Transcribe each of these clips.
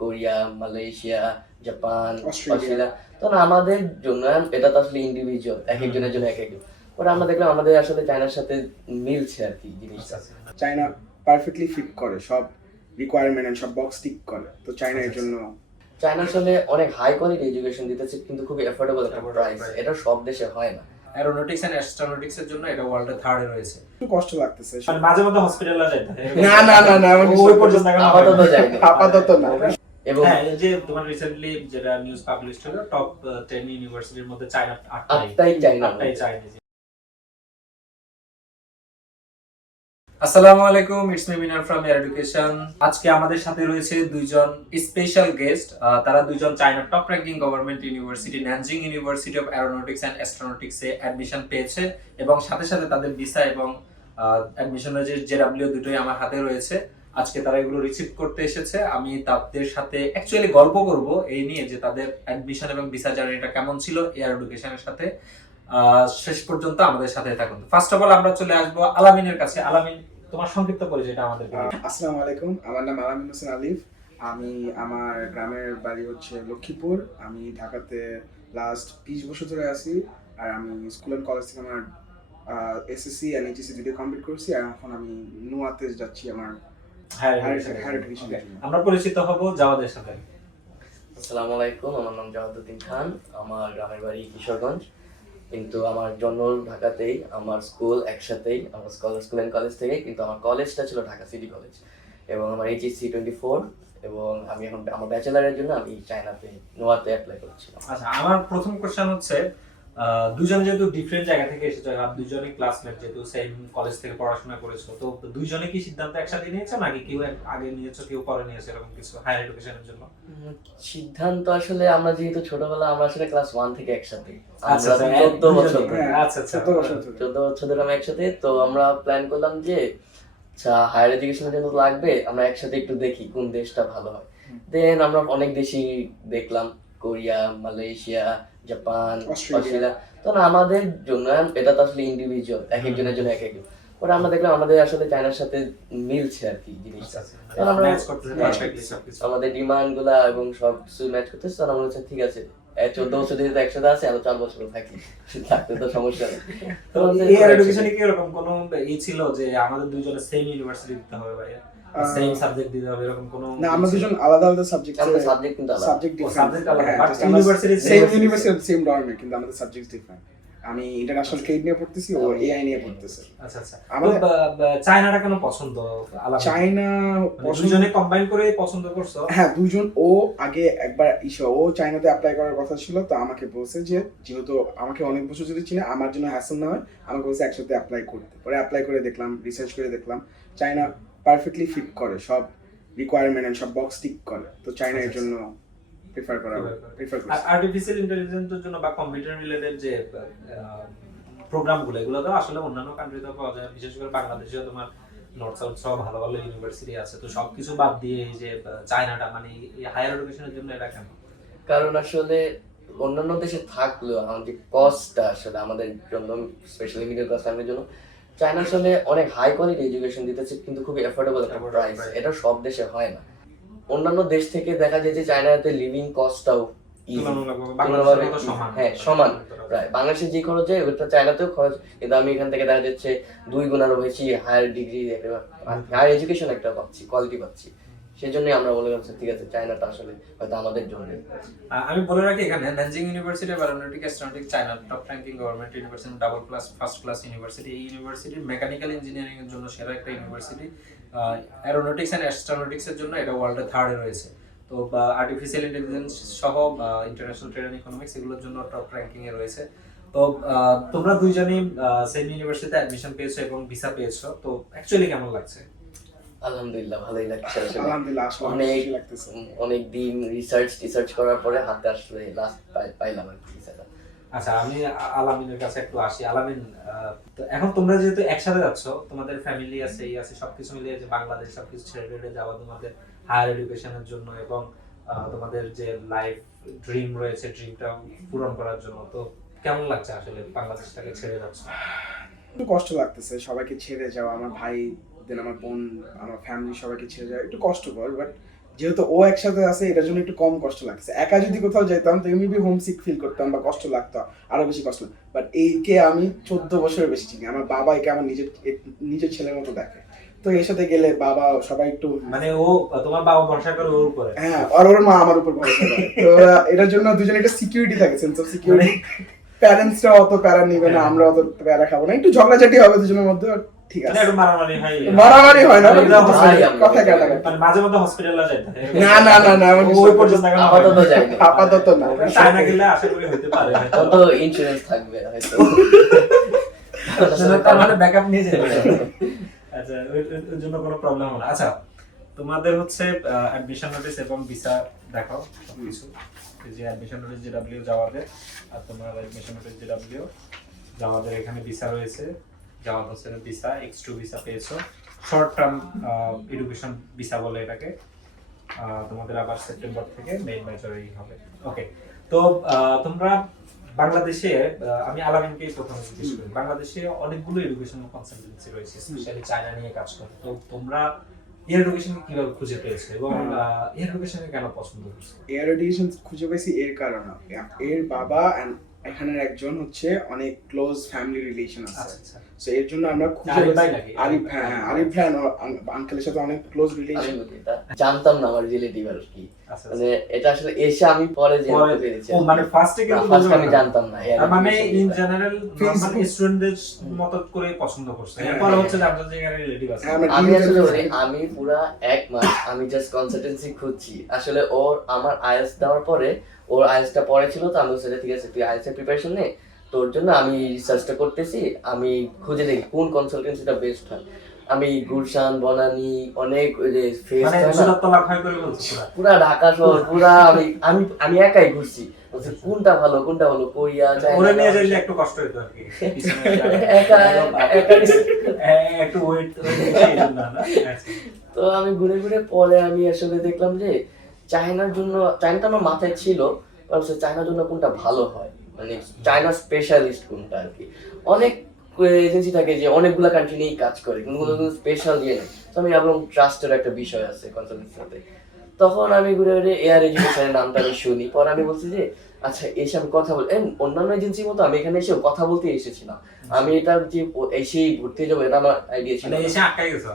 Korea, Malaysia, Japan, Australia. তো না আমাদের জন্য এটা তো আসলে ইন্ডিভিজুয়াল, একেকজনের জন্য এক পরে আমরা দেখলাম আমাদের আসলে চায়নার সাথে মিলছে আর কি জিনিসটা। চায়না পারফেক্টলি ফিট করে সব রিকোয়ারমেন্ট এন্ড সব বক্স টিক করে, তো চায়না এর জন্য চায়না আসলে অনেক হাই কোয়ালিটি এডুকেশন দিতেছে কিন্তু খুবই অ্যাফোর্ডেবল একটা প্রাইস, এটা সব দেশে হয় না। অ্যারোনটিক্স এন্ড অ্যাস্ট্রোনটিক্স এর জন্য এটা ওয়ার্ল্ডে থার্ডে রয়েছে। একটু কষ্ট লাগতেছে। মানে মাঝে মধ্যে হসপিটালে যাইতে হয়। না না না না ওই পর্যন্ত এখন আপাতত যাইনি। আপাতত না। এবং হ্যাঁ, এই যে তোমার রিসেন্টলি যেটা নিউজ পাবলিশ হলো, টপ 10 ইউনিভার্সিটির মধ্যে চায়না 8টাই চায়না। আসসালামু আলাইকুম, it's me Minar from air education. আজকে আমাদের সাথে রয়েছে দুইজন স্পেশাল গেস্ট। তারা দুইজন চায়নার top ranking government university Nanjing university of aeronautics and astronautics এ অ্যাডমিশন পেয়েছে এবং সাথে সাথে তাদের ভিসা এবং অ্যাডমিশনের যে জেডব্লিউ দুটোই আমার হাতে রয়েছে। আজকে তারা এগুলো রিসিভ করতে এসেছে। আমি তাদের সাথে অ্যাকচুয়ালি গল্প করব এই নিয়ে যে তাদের অ্যাডমিশন এবং ভিসা জার্নিটা কেমন ছিল এয়ার এডুকেশনের সাথে। শেষ পর্যন্ত আমাদের সাথে থাকুন। ফার্স্ট অফ অল আমরা চলে আসবো আলামিনের কাছে। আলামিন, তোমার সংক্ষিপ্ত পরিচয়টা আমাদের। আসসালামু আলাইকুম, আমার নাম আলামিন হোসেন আলিফ। আমি আমার গ্রামের বাড়ি হচ্ছে লক্ষ্মীপুর। আমি ঢাকাতে লাস্ট 20 বছর ধরে আছি। আর আমি স্কুল এন্ড কলেজ থেকে আমার এসএসসি আর এইচএসসি দুটো কমপ্লিট করেছি। আর এখন আমি নোয়াতে যাচ্ছি আমার হায়ার এডুকেশন। আমরা পরিচিত হব জাওয়াদের সাথে। আসসালামু আলাইকুম, আমার নাম জাওয়াদউদ্দিন খান। আমার গ্রামের বাড়ি কিশোরগঞ্জ, কিন্তু আমার জন্ম ঢাকাতেই, আমার স্কুল একসাথেই, আমার স্কুল এন্ড কলেজ থেকে, কিন্তু আমার কলেজটা ছিল ঢাকা সিটি কলেজ এবং আমার এইচএসসি 24 এবং আমি এখন আমার ব্যাচেলারের জন্য আমি চায়নাতে নোয়াতে অ্যাপ্লাই করছিলাম। আচ্ছা, আমার প্রথম কোশ্চেন হচ্ছে দুজন যেহেতু ডিফারেন্ট জায়গা থেকে এসেছে, আর দুজনেই ক্লাসমেট, যেহেতু সেম কলেজ থেকে পড়াশোনা করেছো, তো দুইজনে কি সিদ্ধান্ত একসাথে নিয়েছো নাকি কেউ আগে নিয়েছো কেউ পরে নিয়েছো এরকম কিছু হায়ার এডুকেশনের জন্য? সিদ্ধান্ত আসলে আমরা যেহেতু ছোটবেলা আমরা আসলে ক্লাস 1 থেকে একসাথে, আচ্ছা, আমরা 14 বছর ধরে, আচ্ছা আচ্ছা 14 বছর ধরে আমরা একসাথে। তো আমরা প্ল্যান করলাম যে আচ্ছা হায়ার এডুকেশনের জন্য লাগবে, আমরা একসাথে একটু দেখি কোন দেশটা ভালো হয়। দেন আমরা অনেক দেশই দেখলাম, কোরিয়া, মালয়েশিয়া, জাপান, অস্ট্রেলিয়া। তো না আমাদের জন্য এটা তো আসলে ইন্ডিভিজুয়াল, একজনের জন্য এক পরে আমরা দেখলাম আমাদের আসলে চায়নার সাথে মিলছে আর কি জিনিসটা। আমরা আমাদের ডিমান্ড গুলা এবং সব কিছু ম্যাচ করতেছে। তখন আমরা বলছি ঠিক আছে, 14 বছর যেহেতু একসাথে আছে, আরো 4 বছর থাকি, থাকতে তো সমস্যা নেই। তো এয়ার এডুকেশনে কি এরকম কোনো ছিল যে আমাদের দুইজনের সেম ইউনিভার্সিটি দিতে হবে ভাই, সেম সাবজেক্ট দিতে হবে এরকম কোনো? না, আমরা দুজন আলাদা আলাদা সাবজেক্ট, আমাদের সাবজেক্ট কিন্তু আলাদা, subject different, but university same university same ডর্মে, কিন্তু আমাদের সাবজেক্ট ডিফারেন্ট। আমি ইন্টারন্যাশনাল ট্রেড নিয়ে পড়তেছি, ও এআই নিয়ে পড়তেছে। আচ্ছা আচ্ছা, আমাদের চায়নাটা কেন পছন্দ? চায়না দুজনে কম্বাইন করে পছন্দ করছো? হ্যাঁ, দুজন। ও আগে একবার ও চায়নাতে অ্যাপ্লাই করার কথা ছিল, তো আমাকে বলছে যে যেহেতু আমাকে অনেক বছর যদি চিনে, আমার জন্য হ্যাসেল না হয়, আমাকে বলছে একসাথে অ্যাপ্লাই করতে। পরে অ্যাপ্লাই করে দেখলাম, রিসার্চ করে দেখলাম চায়না পারফেক্টলি ফিট করে সব রিকোয়ারমেন্ট এন্ড সব বক্স টিক করে, তো চায়না এর জন্য প্রেফার করি। আর্টিফিশিয়াল ইন্টেলিজেন্সের জন্য বা কম্পিউটার রিলেটেড যে প্রোগ্রামগুলো, এগুলো তো আসলে অন্যান্য কান্ট্রিতে পাওয়া যায়, বিশেষ করে বাংলাদেশে তোমার নর্থ সাউথ সব ভালো ভালো ইউনিভার্সিটি আছে। তো সবকিছু বাদ দিয়ে এই যে চায়নাটা, মানে এই হায়ার এডুকেশনের জন্য এটা কেন? কারণ আসলে অন্যান্য দেশে থাকলেও আমাদের কস্টটা আসলে আমাদের জন্য, স্পেশালি মিডল ক্লাস ফ্যামিলির জন্য, চায়না আসলে অনেক হাই কোয়ালিটি এডুকেশন দিতেছে কিন্তু খুবই অ্যাফোর্ডেবল একটা প্রাইস, এটা সব দেশে হয় না। অন্যান্য দেশ থেকে দেখা যায় যে চায়নাতে লিভিং কস্টটাও হ্যাঁ সমান, প্রায় বাংলাদেশে যে খরচ যায় ওটা চায়নাতেও খরচ, কিন্তু আমি এখান থেকে দেখা যাচ্ছে 2 গুণ আরো বেশি হায়ার ডিগ্রি, হায়ার এডুকেশন একটা পাচ্ছি, কোয়ালিটি পাচ্ছি। সেই জন্যই আমরা বলে গেছি ঠিক আছে চায়নাটা আসলে হয়তো আমাদের জন্য। আমি বলে রাখি, এখানে Nanjing university of Aeronautics astronautics চায়নার top ranking government university, double class first class university. এই ইউনিভার্সিটি মেকানিক্যাল ইঞ্জিনিয়ারিং এর জন্য সেরা একটা ইউনিভার্সিটি। অ্যারোনটিক্স এন্ড অ্যাস্ট্রোনটিক্স এর জন্য এটা ওয়ার্ল্ডে থার্ডে রয়েছে। তো আর্টিফিশিয়াল ইন্টেলিজেন্স সহ ইন্টারন্যাশনাল ট্রেড এন্ড ইকোনমিক্স এগুলোর জন্য টপ র্যাঙ্কিং এ রয়েছে। তো তোমরা দুইজনই সেম ইউনিভার্সিটিতে অ্যাডমিশন পেয়েছো এবং ভিসা পেয়েছো, তো অ্যাকচুয়ালি কেমন লাগছে? আলহামদুলিল্লাহ ভালোই লাগছে আসলে। আলহামদুলিল্লাহ, অনেক দিন রিসার্চ করার পরে হাতে আসলে লাস্ট পাইলাম আর কি ভিসাটা। আচ্ছা, আমি আলামিনের কাছে একটু আসি। আলামিন, তো এখন তোমরা যেহেতু একসাথে যাচ্ছ, তোমাদের ফ্যামিলি আছে, এই আছে, সবকিছু মিলিয়ে যে বাংলাদেশ সবকিছু ছেড়ে যাওয়া তোমাদের হায়ার এডুকেশনের জন্য এবং তোমাদের যে লাইফ ড্রিম রয়েছে, ড্রিমটা পূরণ করার জন্য, তো কেমন লাগছে আসলে বাংলাদেশটাকে ছেড়ে যাচ্ছ? একটু কষ্ট লাগতেছে সবাইকে ছেড়ে যাওয়া, আমার ভাই, দেন আমার বোন, আমার ফ্যামিলি সবাইকে ছেড়ে যাওয়া একটু কষ্টকর, বাট যেহেতু ও একসাথে আছে এটার জন্য একটু কম কষ্ট লাগছে। একা যদি কোথাও যেতাম তো এমনি হোমসিক ফিল করতাম বা কষ্ট লাগতো, আরো বেশি কষ্ট। বাট এইকে আমি 14 বছরের বেশি চিনি, আমার বাবা একে আমার নিজের ছেলের মতো দেখে। তো এর সাথে গেলে বাবা সবাই একটু মানে ও তোমার বাবা ভরসা করে ওর উপরে। হ্যাঁ, আর ওর মা আমার উপর ভরসা করে। তো এটার জন্য দুজনে একটা সিকিউরিটি থাকে, সেন্স অফ সিকিউরিটি। প্যারেন্টসরা অত প্যারা নিবে না, আমরা অত প্যারা খাবো না, একটু ঝগড়াঝাটি হবে দুজনের মধ্যে, ঠিক মানে আছে। একটু মারামারি হয়। মারামারি হয় না, মানে কথা কাটাকাটি। মানে মাঝে মধ্যে হসপিটালে যাইতে হয়। না না না না, ওই পর্যন্ত এখন আপাতত যাইনি। আপাতত না। চায়না গেলে আশা করি হতে পারে হয়তো। কত ইন্স্যুরেন্স থাকবে হয়তো। তার মানে ব্যাকআপ নিয়ে যেতে হবে। আচ্ছা, ওই জন্য কোনো প্রবলেম হবে না। আচ্ছা, তোমাদের হচ্ছে অ্যাডমিশন নোটিস এবং ভিসা দেখাও সবকিছু। এই যে অ্যাডমিশন নোটিস জেডব্লিউ যাওয়াদের, আর তোমার অ্যাডমিশন নোটিস জেডব্লিউ যাওয়াদের, এখানে ভিসা রয়েছে। জাওয়াদ হোসেনের ভিসা, X2 ভিসা পেয়েছো, শর্ট টার্ম এডুকেশন ভিসা বলে এটাকে। তোমাদের আবার সেপ্টেম্বর থেকে মেইন মেজরই হবে। ওকে, তো তোমরা বাংলাদেশে, আমি আলামিনকেই প্রথমে জিজ্ঞেস করি, বাংলাদেশে অনেকগুলো এডুকেশনাল কনসালটেন্সি রয়েছে, স্পেশালি চায়না নিয়ে কাজ করে। তো তোমরা এয়ার এডুকেশন কিভাবে খুঁজে পেয়েছো এবং এয়ার এডুকেশনকে কেন পছন্দ করছো? এয়ার এডুকেশন খুঁজে পেয়েছি এর কারণে, এর বাবা এখানের একজন হচ্ছে অনেক ক্লোজ ফ্যামিলি রিলেশন আছে। আচ্ছা, সো এর জন্য আমরা খুঁজে আরিফ ভাই পেয়েছি। নাকি? আরিফ, হ্যাঁ আরিফ ভাই আঙ্কেলের সাথে অনেক ক্লোজ আমি রিলেশন। জানতাম না আমার রিলেটিভ আর কি, আচ্ছা, মানে এটা আসলে এসে আমি পরে জানতে পেরেছি। ও মানে ফার্স্টে কিন্তু ফার্স্ট আমি জানতাম না। তার মানে ইন education টা। জেনারেল নরমাল স্টুডেন্টদের মত করে পছন্দ করছে। এরপর হচ্ছে জানতে যে এখানে রিলেটিভ আছে। হ্যাঁ, আমরা আমি team আসলে leader আমি পুরা 1 মাস আমি জাস্ট কনসালটেন্সি খুঁজছি। আসলে ওর আমার আইএলটিএস দেওয়ার পরে, ওর আইএলটিএসটা পরে ছিল, তো আমি বলছি ঠিক আছে তুই আইএলটিএস এর প্রিপারেশন নে, তোর জন্য আমি রিসার্চটা করতেছি, আমি খুঁজে দেখি কোন কনসালটেন্সিটা বেস্ট হয়। আমি গুলশান, বনানী, অনেক ওই যে ফেস মানে সুরত লাখাই করে বলছি পুরো। পুরা ঢাকা শহর পুরা আমি একাই ঘুরছি, বলছি কোনটা ভালো কোরিয়া, চায়না। ওরে নিয়ে যাইলে একটু কষ্ট হতো আর কি। একা একা একটু ওয়েট এই জন্য না। তো আমি ঘুরে ঘুরে পরে আমি আসলে দেখলাম যে চায়নাটা আমার মাথায় ছিল, চায়নার জন্য কোনটা ভালো হয়, মানে চায়না স্পেশালিস্ট কোনটা আর কি। অনেক এজেন্সি থাকে যে অনেকগুলা কান্ট্রি নিয়েই কাজ করে, কিন্তু কোনো স্পেশাল দিয়ে নেই। তো আমি ভাবলাম ট্রাস্টের একটা বিষয় আছে কনসালটেন্সির সাথে। তখন আমি ঘুরে ঘুরে এয়ার এডুকেশনের নামটা আমি শুনি, পরে আমি বলছি যে আচ্ছা এসে আমি কথা বল, অন্যান্য এজেন্সির মতো আমি এখানে এসে কথা বলতে এসেছিলাম, আমি এটা যে এসেই ঘুরতে যাবো এটা আমার আইডিয়া ছিল মানে না। এসে আটকাই গেছো।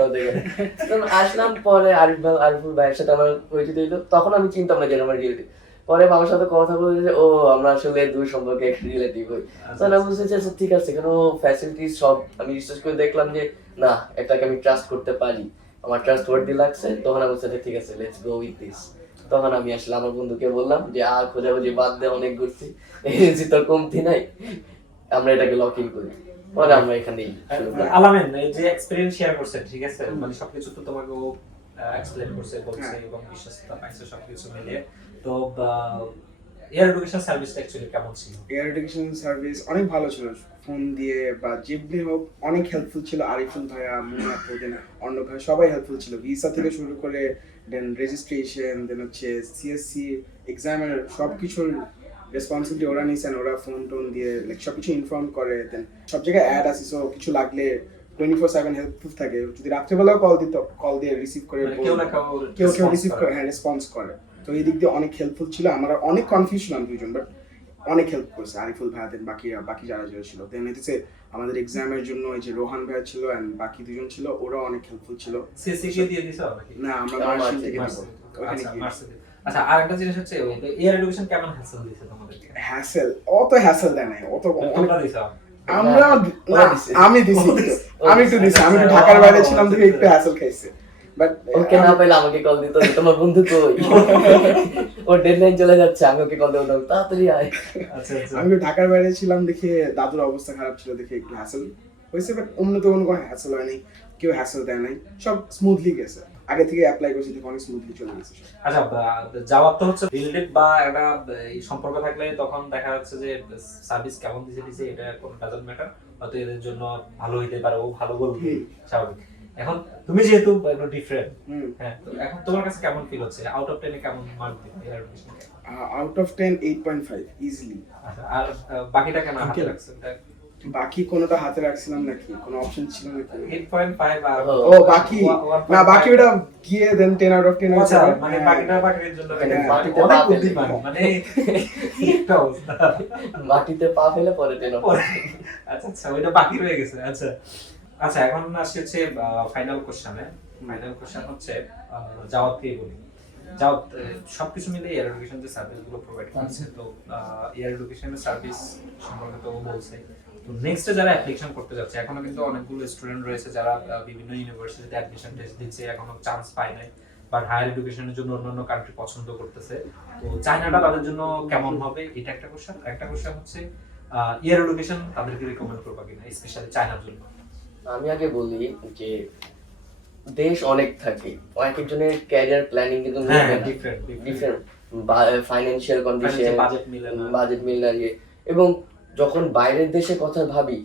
বলতে গেলে। তো আসলাম, পরে আরিফুল ভাইয়ের সাথে আমার পরিচিত হইলো, তখন আমি চিন্তাম না যে আমার রিলেটিভ। পরে বাবার সাথে কথা বলে যে ও আমরা আসলে দুই সম্পর্কে একটা রিলেটিভ হই। তাহলে আমি বুঝতে চাইছি ঠিক আছে, কেন ফ্যাসিলিটিস সব আমি রিসার্চ করে দেখলাম যে না এটাকে আমি ট্রাস্ট করতে পারি, আমার ট্রাস্ট ওয়ার্দি লাগছে। তখন আমি বলছি ঠিক আছে লেটস গো উইথ দিস। তখন আমি আসলে আমার বন্ধুকে বললাম যে আর খোঁজাখুঁজি বাদ দে, অনেক ঘুরছি, এজেন্সি তোর কমতি নাই, আমরা এটাকে লক ইন করি। পরে আমরা এখানেই শুরু করি। আলামিন এই যে এক্সপেরিয়েন্স শেয়ার করছেন, ঠিক আছে, মানে সবকিছু তো তোমাকে ও এক্সপ্লেইন করছে, বলছে এবং বিশ্বস্ততা পাইছে সবকিছু মিলিয়ে। তো এয়ার এডুকেশন সার্ভিসটা অ্যাকচুয়ালি কেমন ছিল? এয়ার এডুকেশন সার্ভিস অনেক ভালো ছিল, ফোন দিয়ে বা যেমনি হোক অনেক হেল্পফুল ছিল। আরিফুল ভাইয়া, মুনা দেন অন্য ভাই সবাই হেল্পফুল ছিল, ভিসা থেকে শুরু করে দেন রেজিস্ট্রেশন, দেন হচ্ছে সিএসসি এক্সামের সবকিছুর রেসপন্সিবিলিটি ওরা নিয়েছেন। ওরা ফোন টোন দিয়ে লাইক সবকিছু ইনফর্ম করে, দেন সব জায়গায় অ্যাড আসি, সো কিছু লাগলে 24/7 হেল্পফুল থাকে। যদি রাত্রেবেলাও কল দিয়ে রিসিভ করে, কেউ রিসিভ করে, হ্যাঁ রেসপন্স করে। তো এই দিক দিয়ে অনেক হেল্পফুল ছিল। আমরা অনেক কনফিউজ ছিলাম দুইজন, বাট অনেক হেল্প করছে আরিফুল ভাইয়া, দেন বাকি যারা ছিল। দেন এতেছে আমাদের এক্সামের জন্য এই যে রোহান ভাইয়া ছিল এন্ড বাকি দুজন ছিল, ওরা অনেক হেল্পফুল ছিল। সিসি কে দিয়ে দিছো নাকি? না, আমরা মার্শাল থেকে দিব ওখানে গিয়ে। আচ্ছা, আরেকটা জিনিস হচ্ছে এয়ার এডুকেশন কেমন হ্যাসেল দিছে তোমাদেরকে? হ্যাসেল অত হ্যাসেল দেয় নাই, অত তোমরা দিছো? আমরা না, আমি দিছি, আমি একটু দিছি, আমি একটু ঢাকার বাইরে ছিলাম দেখে একটু হ্যাসেল খাইছে। বাট ওকে না পাইলে আমাকে কল দিত, তোমার বন্ধু কই, ওর ডেডলাইন চলে যাচ্ছে, আমি ওকে কল দেবো তাড়াতাড়ি আয়। আচ্ছা আচ্ছা, আমি একটু ঢাকার বাইরে ছিলাম দেখে দাদুর অবস্থা খারাপ ছিল দেখে একটু হ্যাসেল হয়েছে, বাট অন্য তো কোনো হ্যাসেল হয়নি, কেউ হ্যাসেল দেয় নাই, সব স্মুথলি গেছে। আগে থেকে অ্যাপ্লাই করছি দেখে অনেক স্মুথলি চলে গেছে। আচ্ছা, যাওয়ার তো হচ্ছে রিলেটেড বা একটা এই সম্পর্ক থাকলে তখন দেখা যাচ্ছে যে সার্ভিস কেমন দিছে এটা কোনো ডাজন্ট ম্যাটার, হয়তো এদের জন্য ভালো হইতে পারে, ও ভালো বলবে, স্বাভাবিক। এখন তুমি যেহেতু একটু ডিফারেন্ট, হ্যাঁ, তো এখন তোমার কাছে কেমন ফিল হচ্ছে? আউট অফ 10 এ কেমন মার্ক দিবে এয়ার এডুকেশনকে? Out of 10 8.5 easily. আচ্ছা, আর বাকিটা কেন হাতে রাখছেন? বাকি কোনোটা হাতে রাখছিলাম নাকি, কোনো অপশন ছিল নাকি? 8.5 আর ও বাকি, না বাকি ওটা গিয়ে দেন 10 আউট অফ 10 আচ্ছা, হয়েছে। মানে হ্যাঁ। বাকিটা বাকির জন্য মানে রেখে মাটিতে অনেক পা ফেলে। বুদ্ধিমান, মানে কি একটা অবস্থা। মাটিতে পা ফেলে পরে টেন অফ। আচ্ছা আচ্ছা, ওইটা বাকি রয়ে গেছে। আচ্ছা আচ্ছা, এখন আসছে হচ্ছে ফাইনাল কোশ্চেনে। ফাইনাল কোশ্চেন হচ্ছে জাওয়াতকে বলি। জাওয়াত সবকিছু মিলে এয়ার এডুকেশন যে সার্ভিসগুলো প্রোভাইড করছে, তো এয়ার এডুকেশনের সার্ভিস সম্পর্কে তো ও বলছে। তো নেক্সটে যারা অ্যাপ্লিকেশন করতে যাচ্ছে, এখনো কিন্তু অনেকগুলো স্টুডেন্ট রয়েছে যারা বিভিন্ন ইউনিভার্সিটিতে অ্যাডমিশন টেস্ট দিচ্ছে, এখনো চান্স পায় নাই, বাট হায়ার এডুকেশনের জন্য অন্যান্য কান্ট্রি পছন্দ করতেছে। তো চায়নাটা তাদের জন্য কেমন হবে, এটা একটা কোশ্চেন। একটা কোশ্চেন হচ্ছে এয়ার এডুকেশন তাদেরকে রিকমেন্ড করবা কিনা, স্পেশালি চায়নার জন্য। আমি আগে বলি যে দেশ অনেক থাকে, এক একজনের ক্যারিয়ার প্ল্যানিং কিন্তু ডিফারেন্ট, ফাইন্যান্সিয়াল কন্ডিশন, বাজেট মিলে না। বাজেট মিল না ইয়ে। এবং যখন বাইরের দেশের কথা ভাবি,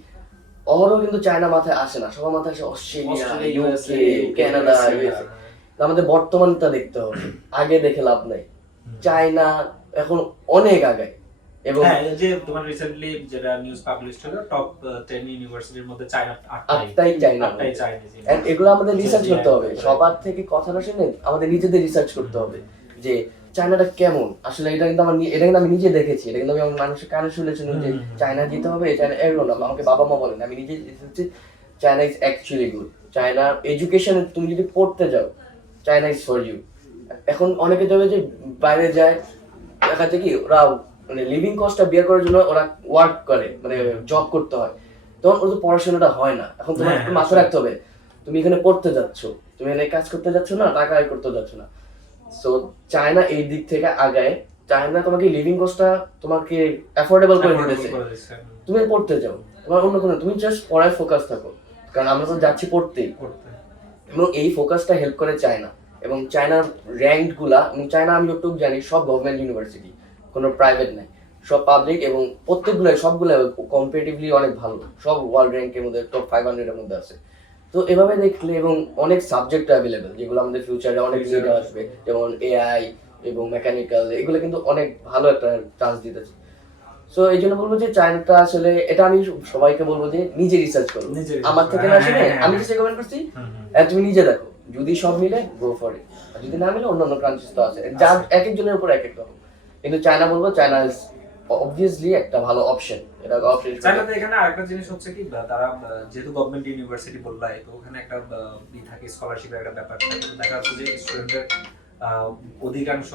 আমারও কিন্তু চায়না মাথায় আসে না, সবার মাথায় আসে অস্ট্রেলিয়া, ইউকে, কানাডা, ইউএসএ। আমাদের বর্তমানটা দেখতে হবে, আগে দেখে লাভ নাই। চায়না এখন অনেক আগায়, এবং হ্যাঁ, এই যে তোমার রিসেন্টলি যেটা নিউজ পাবলিশ হলো, টপ 10 ইউনিভার্সিটির মধ্যে চায়না 8টাই চায়না। And এগুলো আমাদের রিসার্চ করতে হবে, সবার থেকে কথা না শুনে আমাদের নিজেদের রিসার্চ করতে হবে যে চায়নাটা কেমন আসলে। এটা কিন্তু এটা কিন্তু আমি নিজে দেখেছি, এটা কিন্তু আমি আমার মানুষের কানে শুনেছি যে চায়না যেতে হবে, চায়না এগুলো না, আমাকে বাবা মা বলেন, আমি নিজে দেখেছি China is actually good. China education তুমি যদি পড়তে যাও, চায়না ইজ ফর ইউ। এখন অনেকে যাবে যে বাইরে যায়, দেখা যায় কি ওরা মানে লিভিং কস্টটা বিয়ার করার জন্য ওরা ওয়ার্ক করে, মানে জব করতে হয়, তখন ওর তো পড়াশোনাটা হয় না। এখন তোমার একটু মাথায় রাখতে হবে, তুমি এখানে পড়তে যাচ্ছ, তুমি এখানে কাজ করতে যাচ্ছ না, টাকা আয় করতে যাচ্ছ না। সো চায়না এই দিক থেকে আগায়, চায়না তোমাকে লিভিং কস্টটা তোমাকে অ্যাফোর্ডেবল করে দিতেছে। তুমি পড়তে যাও, তোমার অন্য কোনো, তুমি জাস্ট পড়ায় ফোকাস থাকো, কারণ আমরা তো যাচ্ছি পড়তেই। এবং এই ফোকাসটা হেল্প করে চায়না, এবং চায়নার র্যাঙ্ক গুলা, চায়না আমি যতটুকু জানি সব গভর্নমেন্ট ইউনিভার্সিটি, কোনো প্রাইভেট নাই, সব পাবলিক, এবং প্রত্যেকগুলো সবগুলো কম্পারেটিভলি অনেক ভালো, সব ওয়ার্ল্ড র্যাঙ্কের মধ্যে টপ 500 এর মধ্যে আছে। তো এভাবে দেখলে, এবং অনেক সাবজেক্ট অ্যাভেলেবেল যেগুলো আমাদের ফিউচারে অনেক নিডে আসবে, যেমন এআই এবং মেকানিক্যাল, এগুলো কিন্তু অনেক ভালো একটা চান্স দিতেছে। সো এই জন্য বলবো যে চায়নাটা আসলে, এটা আমি সবাইকে বলবো যে নিজে রিসার্চ করো, আমার থেকে না শুনে। আমি just রেকমেন্ড করছি, তুমি নিজে দেখো, যদি সব মিলে গো ফর ইট, আর যদি না মিলে অন্যান্য কান্ট্রিজ তো আছে, যার এক একজনের উপর এক এক রকম। কিন্তু চায়না বলবো, চায়না ইজ অবভিয়াসলি একটা ভালো অপশন। এটা অপশন চায়নাতে এখানে আরেকটা জিনিস হচ্ছে কি, তারা যেহেতু গভর্নমেন্ট ইউনিভার্সিটি বললাই, তো ওখানে একটা থাকে স্কলারশিপের একটা ব্যাপার থাকে। দেখা যাচ্ছে যে স্টুডেন্টের অধিকাংশ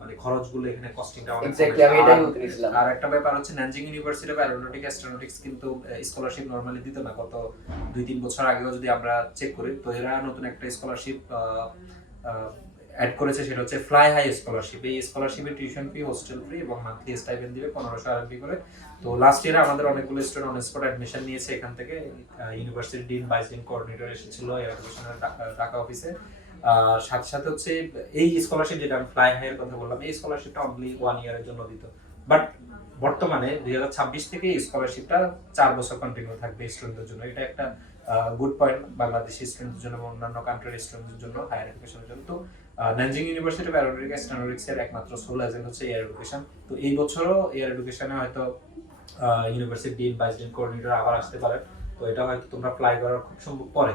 মানে খরচগুলো এখানে কস্টিংটা অনেক এক্স্যাক্টলি, আমি এটাই বলতে চাইছিলাম। আর একটা ব্যাপার হচ্ছে Nanjing university of Aeronautics astronautics কিন্তু স্কলারশিপ নরমালি দিত না। গত 2-3 বছর আগেও যদি আমরা চেক করি, তো এরা নতুন একটা স্কলারশিপ অ্যাড করেছে, সেটা হচ্ছে ফ্লাই হাই স্কলারশিপ। এই স্কলারশিপের টিউশন ফি, হোস্টেল ফ্রি এবং মান্থলি স্টাইপেন্ড দিবে 1500 RMB করে। তো লাস্ট ইয়ারে আমাদের অনেকগুলো স্টুডেন্ট অন স্পট অ্যাডমিশন নিয়েছে এখান থেকে। University dean, vice dean, coordinator এসেছিল এডুকেশনের ঢাকা অফিসে। সাথে সাথে হচ্ছে এই স্কলারশিপ, যেটা আমি ফ্লাই হাই এর কথা বললাম, এই স্কলারশিপটা অনলি 1 ইয়ারের জন্য দিত, বাট বর্তমানে 2026 থেকে এই স্কলারশিপটা 4 বছর কন্টিনিউ থাকবে স্টুডেন্টদের জন্য। এটা একটা গুড পয়েন্ট বাংলাদেশি স্টুডেন্টদের জন্য এবং অন্যান্য কান্ট্রির স্টুডেন্টদের জন্য, হায়ার এডুকেশনের জন্য। তো Nanjing university of Aeronautics astronautics এর একমাত্র সোল এজেন্ট হচ্ছে এয়ার এডুকেশন। তো এই বছরও এয়ার এডুকেশনে হয়তো university dean, vice dean, coordinator আবার আসতে পারে। তো এটা হয়তো তোমরা অ্যাপ্লাই করার খুব সম্ভব পরে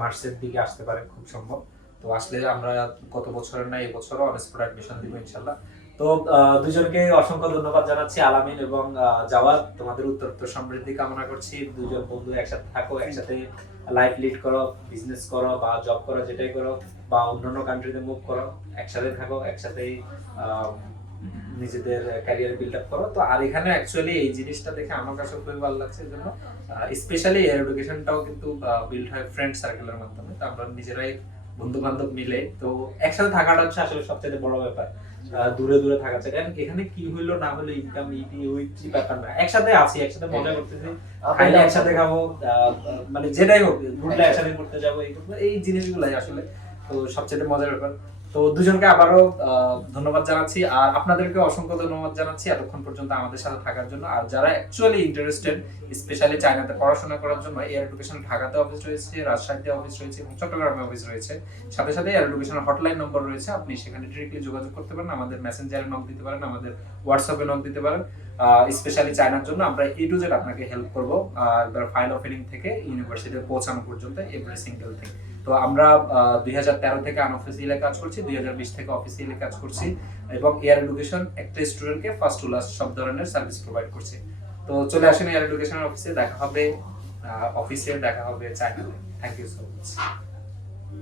মার্চের দিকে আসতে পারে, খুব সম্ভব। তো আসলে আমরা গত বছরের না, এই বছরও অন স্পট অ্যাডমিশন দিব ইনশাআল্লাহ। তো দুজনকে অসংখ্য ধন্যবাদ জানাচ্ছি, আলামিন এবং জাওয়াদ। তোমাদের উত্তরোত্তর সমৃদ্ধি কামনা করছি। দুজন বন্ধু একসাথে থাকো, একসাথে লাইফ লিড করো, বিজনেস করো বা জব করো, যেটাই করো, বা অন্যান্য কান্ট্রিতে মুভ করো, একসাথে থাকো, একসাথেই নিজেদের ক্যারিয়ার বিল্ড আপ করো। তো আর এখানে অ্যাকচুয়ালি এই জিনিসটা দেখে আমার কাছে খুবই ভালো লাগছে, এই জন্য স্পেশালি এয়ার এডুকেশনটাও কিন্তু বিল্ড হয় ফ্রেন্ড সার্কেলের মাধ্যমে। তো আমরা নিজেরাই বন্ধু বান্ধব মিলে, তো একসাথে থাকাটা হচ্ছে আসলে সবচেয়ে বড় ব্যাপার। দূরে দূরে থাকা যায়, কারণ এখানে কি হইলো না হলো, ইনকাম ইটি ওই কি ব্যাপার না, একসাথে আছি, একসাথে মজা করতেছি, খাইলে একসাথে খাবো, মানে যেটাই হোক, ঘুরলে একসাথে ঘুরতে যাবো, এই জিনিসগুলাই আসলে তো সবচেয়ে মজার ব্যাপার। তো দুজনকে আবারও ধন্যবাদ জানাচ্ছি, আর আপনাদেরকে অসংখ্য ধন্যবাদ জানাচ্ছি এতক্ষণ পর্যন্ত আমাদের সাথে থাকার জন্য। আর যারা অ্যাকচুয়ালি ইন্টারেস্টেড স্পেশালি চায়নাতে পড়াশোনা করার জন্য, এয়ার এডুকেশন ঢাকাতে অফিস রয়েছে, রাজশাহীতে অফিস রয়েছে এবং চট্টগ্রামে অফিস রয়েছে। সাথে সাথে এয়ার এডুকেশনের হটলাইন নম্বর রয়েছে, আপনি সেখানে ডিরেক্টলি যোগাযোগ করতে পারেন, আমাদের মেসেঞ্জারে নক দিতে পারেন, আমাদের হোয়াটসঅ্যাপে নক দিতে পারেন। স্পেশালি চায়নার জন্য আমরা A to Z আপনাকে হেল্প করবো, একবার ফাইল ওপেনিং থেকে ইউনিভার্সিটিতে পৌঁছানো পর্যন্ত এভরি সিঙ্গেল থিং। তো আমরা 2013 থেকে আনঅফিসিয়ালি কাজ করছি, 2020 থেকে অফিসিয়ালি কাজ করছি এবং এয়ার এডুকেশন একটা স্টুডেন্টকে ফার্স্ট টু লাস্ট সব ধরনের সার্ভিস প্রোভাইড করছি। তো চলে আসেন এয়ার এডুকেশনের অফিসে, দেখা হবে অফিসে, দেখা হবে চায়নাতে। Thank you so much.